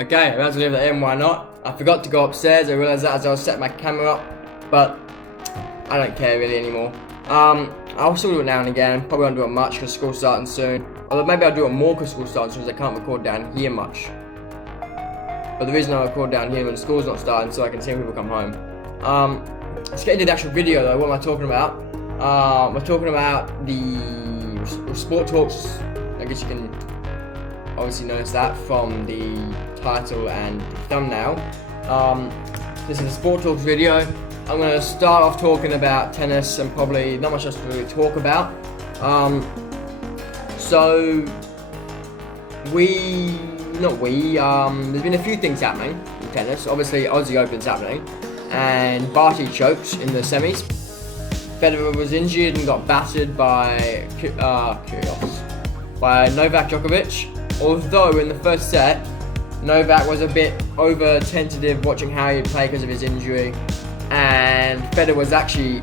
Okay, I might as well leave that in, why not? I forgot to go upstairs, I realised that as I was setting my camera up, but I don't care really anymore. I'll still do it now and again, probably won't do it much because school's starting soon. Although maybe I'll do it more because school's starting soon because I can't record down here much. But the reason I record down here when school's not starting so I can see when people come home. Let's get into the actual video though, what am I talking about? We're talking about the sport talks. I guess you can obviously notice that from the title and the thumbnail. This is a sport talks video. I'm going to start off talking about tennis and probably not much else to really talk about. There's been a few things happening in tennis. Obviously Aussie Open's happening and Barty choked in the semis. Federer was injured and got battered by Novak Djokovic. Although in the first set, Novak was a bit over tentative watching how he'd play because of his injury, and Federer was actually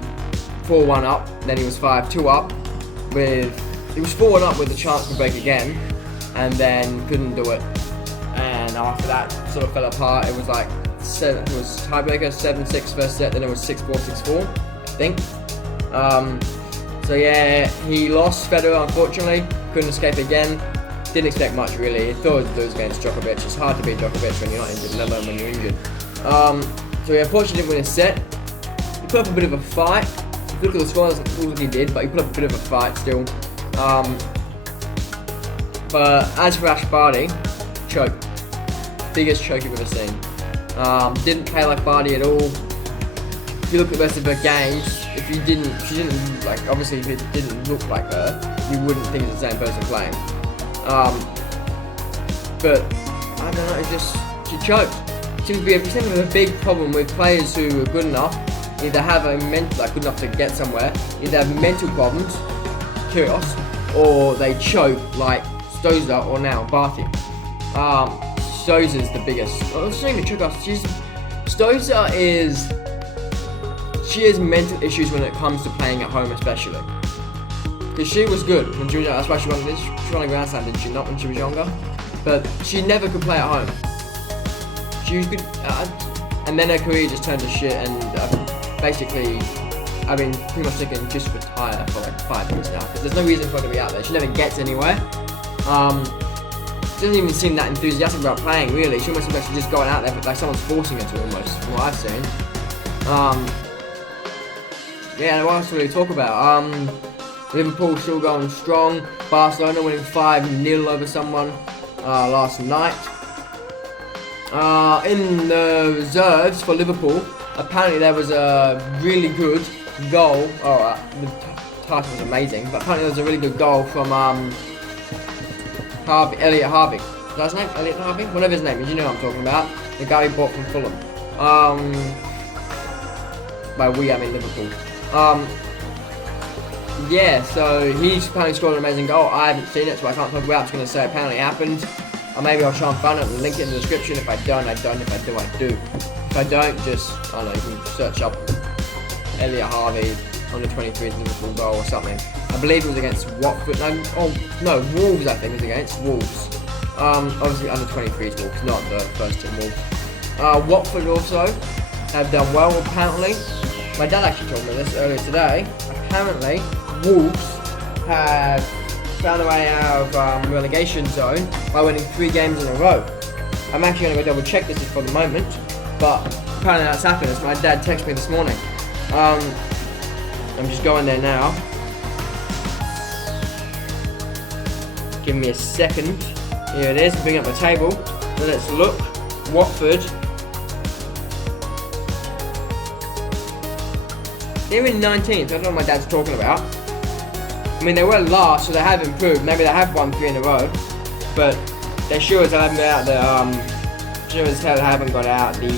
4-1 up, then he was 5-2 up he was 4-1 up with a chance to break again, and then couldn't do it. And after that sort of fell apart. It was like it was tiebreaker 7-6 first set, then it was 6-4, 6-4, I think. So yeah, he lost Federer unfortunately, couldn't escape again. Didn't expect much really. Thought he'd lose against Djokovic. It's hard to beat Djokovic when you're not injured, let alone when you're injured. So he unfortunately didn't win his set. He put up a bit of a fight. If you look at the score, it doesn't look like he did, but he put up a bit of a fight still. But as for Ash Barty, choke. Biggest choke you've ever seen. Didn't play like Barty at all. If you look at the rest of her games, if she didn't obviously if it didn't look like her, you wouldn't think it's the same person playing. But I don't know, she choked. Seems to be a big problem with players who are good enough, either have good enough to get somewhere, either have mental problems, Kyrgios, or they choke like Stosur or now Barty. Stosur is the biggest. Well, it's not even Kyrgios. She has mental issues when it comes to playing at home, especially. Because she was good when she was younger. That's why she won a Grand Slam, did she not, when she was younger? But she never could play at home. She was good, and then her career just turned to shit, and basically, I've been pretty much thinking just retire for like 5 years now, because there's no reason for her to be out there. She never gets anywhere. She doesn't even seem that enthusiastic about playing, really. She almost seems like she's just going out there, but like someone's forcing her to, almost, from what I've seen. Yeah, what else to really talk about? Liverpool still going strong. Barcelona winning 5-0 over someone last night. In the reserves for Liverpool, apparently there was a really good goal. The title was amazing, but apparently there was a really good goal from Elliot Harvey. Is that his name? Elliot Harvey? Whatever his name is, you know what I'm talking about. The guy he bought from Fulham. By we, I mean Liverpool. Yeah, so he's apparently scored an amazing goal. I haven't seen it, so I can't talk about it. I'm just going to say apparently it happened. Or maybe I'll try and find it and link it in the description. If I don't, I don't. If I do, I do. If I don't, just, I don't know, you can search up Elliot Harvey under 23's Liverpool goal or something. I believe it was against Watford. No, Wolves I think it was against. Wolves. Obviously under 23's Wolves, not the first team Wolves. Watford also have done well apparently. My dad actually told me this earlier today. Apparently, Wolves have found a way out of relegation zone by winning 3 games in a row. I'm actually going to go double check this for the moment, but apparently that's happened. As my dad texted me this morning. I'm just going there now. Give me a second. Here it is. Bring up the table. Then let's look. Watford. They're in 19th, I don't know what my dad's talking about. I mean, they were last, so they have improved. Maybe they have won 3 in a row, but they sure as hell haven't got out haven't got out the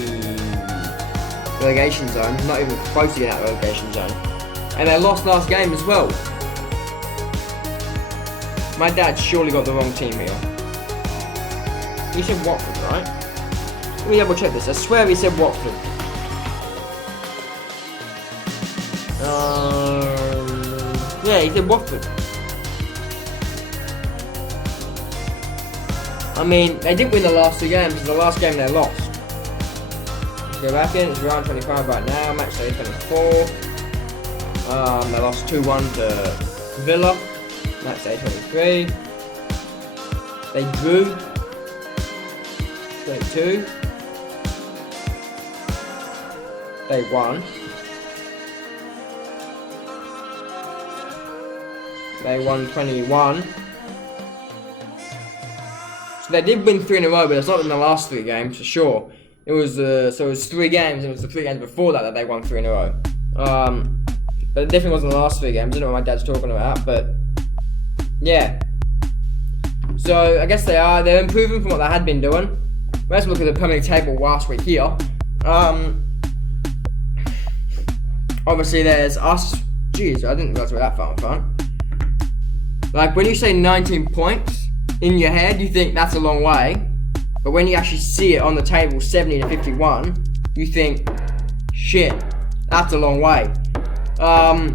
relegation zone. Not even close to get out the relegation zone. And they lost last game as well. My dad surely got the wrong team here. He said Watford, right? Let me double check this. I swear he said Watford. Yeah, he said Watford. I mean, they didn't win the last 2 games, because the last game they lost. Let's go back in, it's round 25 right now, match day 24. They lost 2-1 to Villa, match day 23. They drew 22. They won. They won 21. So they did win 3 in a row, but it's not in the last 3 games for sure. It was so it was 3 games, and it was the 3 games before that they won 3 in a row. But it definitely wasn't the last 3 games. I don't know what my dad's talking about, but yeah. So I guess they're improving from what they had been doing. Let's look at the Premier League table whilst we're here. Obviously there's us. Jeez, I didn't realize we're that far in front. Like, when you say 19 points, in your head you think that's a long way. But when you actually see it on the table, 70 to 51, you think, shit, that's a long way. I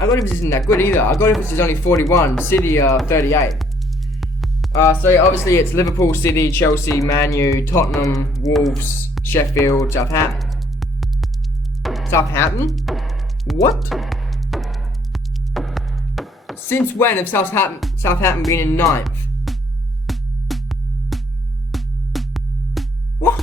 got if this isn't that good either. I got if this is only 41, City 38. So obviously it's Liverpool, City, Chelsea, Man U, Tottenham, Wolves, Sheffield, Southampton. Southampton? What? Since when have Southampton been in 9th? What?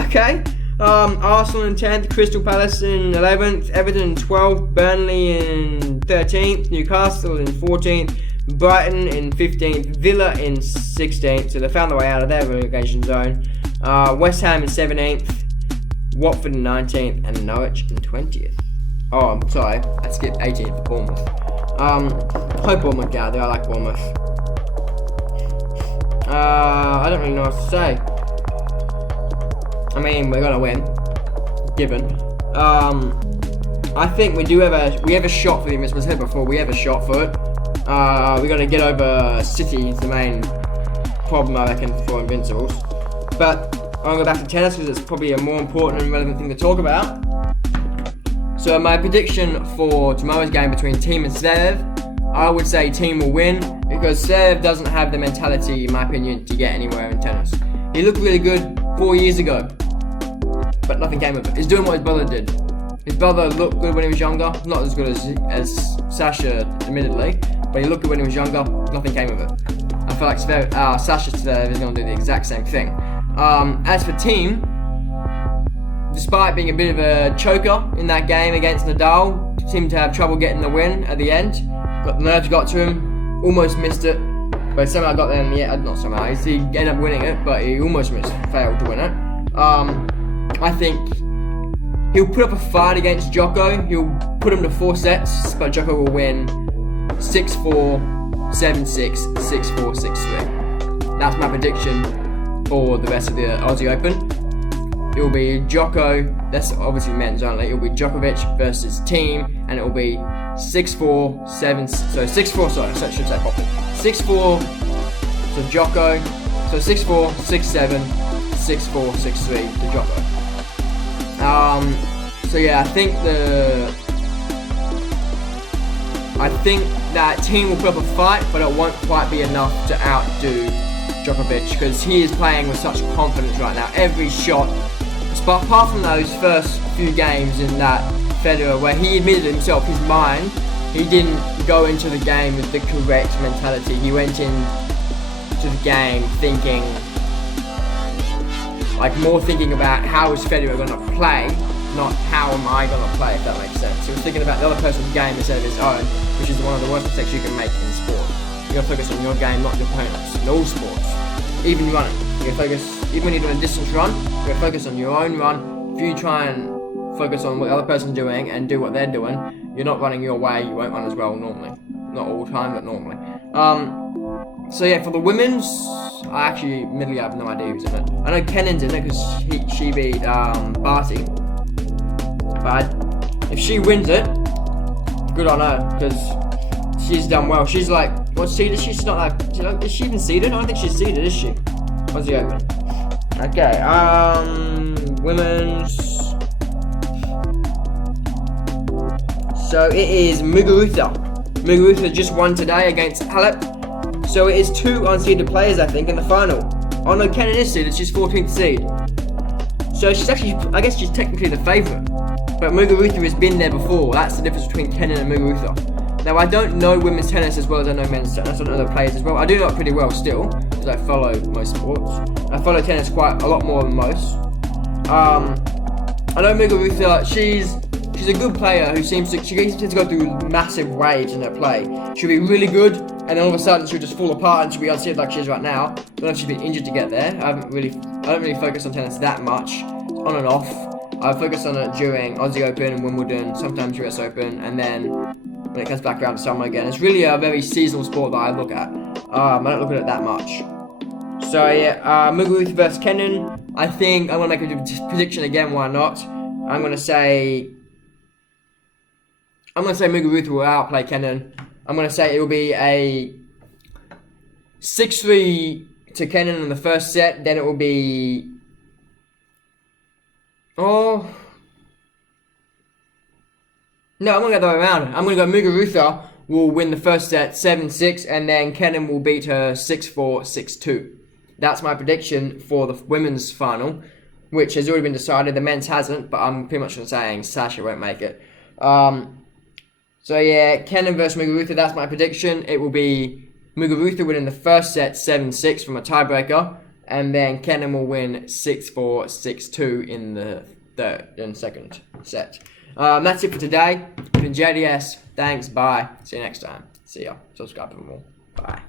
Okay. Arsenal in 10th, Crystal Palace in 11th, Everton in 12th, Burnley in 13th, Newcastle in 14th, Brighton in 15th, Villa in 16th, so they found their way out of their relegation zone, West Ham in 17th, Watford in 19th, and Norwich in 20th. Oh, I'm sorry, I skipped 18th for Bournemouth. Hope Bournemouth get out there, I like Bournemouth. I don't really know what to say. I mean, we're gonna win, given. I think we have a shot for the Invincibles. I said before, we have a shot for it. We gotta get over City is the main problem, I reckon, for Invincibles. But I'm gonna go back to tennis because it's probably a more important and relevant thing to talk about. So my prediction for tomorrow's game between Team and Zverev, I would say Team will win because Zverev doesn't have the mentality, in my opinion, to get anywhere in tennis. He looked really good 4 years ago, but nothing came of it. He's doing what his brother did. His brother looked good when he was younger, not as good as Sasha, admittedly, but he looked good when he was younger, nothing came of it. I feel like Sasha Zverev is going to do the exact same thing. As for Team, despite being a bit of a choker in that game against Nadal, seemed to have trouble getting the win at the end, but the nerves got to him, almost missed it, but somehow got there in the end. Not somehow, he ended up winning it, but he almost failed to win it. I think he'll put up a fight against Djoko. He'll put him to 4 sets, but Djoko will win 6-4, 7-6, 6-4, 6-3. That's my prediction for the rest of the Aussie Open. It will be Djoko, that's obviously men's only, it will be Djokovic versus Team, and it will be 6-4, 7, so 6-4, sorry, so I should say properly. 6-4, so Djoko, so 6-4, 6-7, 6-4, 6-3 to Djoko. So yeah, I think that Team will put up a fight, but it won't quite be enough to outdo Djokovic because he is playing with such confidence right now. Every shot, but apart from those first few games in that Federer, where he admitted himself, his mind, he didn't go into the game with the correct mentality. He went into the game thinking, more thinking about how is Federer going to play, not how am I going to play, if that makes sense. He was thinking about the other person's game instead of his own, which is one of the worst mistakes you can make in sport. You got to focus on your game, not your opponent's. In all sports, even running, you got to focus. Even when you're doing a distance run, you got to focus on your own run. If you try and focus on what the other person's doing and do what they're doing, you're not running your way. You won't run as well normally. Not all the time, but normally. So yeah, for the women's, I actually admittedly have no idea who's in it. I know Kennan's in it because she beat Barty. But if she wins it, good on her because she's done well. She's like, what seed is she? She's not like, is she even seeded? I don't think she's seeded, is she? What's the Open? Okay, women's. So it is Muguruza. Muguruza just won today against Halep. So it is 2 unseeded players, I think, in the final. Oh no, Kenin is seeded, she's 14th seed. So she's actually, I guess she's technically the favourite. But Muguruza has been there before. That's the difference between Kenin and Muguruza. Now, I don't know women's tennis as well as I know men's tennis. I don't know the players as well. I do know it pretty well still, because I follow most sports. I follow tennis quite a lot more than most. I know Muguruza, she's a good player who seems to go through massive waves in her play. She'll be really good, and then all of a sudden she'll just fall apart and she'll be unseated like she is right now. I don't know if she's been injured to get there. I don't really focus on tennis that much, on and off. I focus on it during Aussie Open and Wimbledon, sometimes US Open, and then when it comes back around to summer again. It's really a very seasonal sport that I look at. I don't look at it that much. So yeah, Muguruza versus Kenin. I think I'm going to make a prediction again, why not? I'm going to say Muguruza will outplay Kenin. I'm going to say it will be a 6-3 to Kenin in the first set. Then it will be... Oh... No, I'm going to go the other way around. I'm going to go Muguruza will win the first set 7-6, and then Kenin will beat her 6-4, 6-2. That's my prediction for the women's final, which has already been decided. The men's hasn't, but I'm pretty much saying Sasha won't make it. So yeah, Kenin versus Muguruza, that's my prediction. It will be Muguruza winning the first set 7-6 from a tiebreaker, and then Kenin will win 6-4, 6-2 in the second set. That's it for today. I've been JDS. Thanks, bye. See you next time. See ya. Subscribe for more. Bye.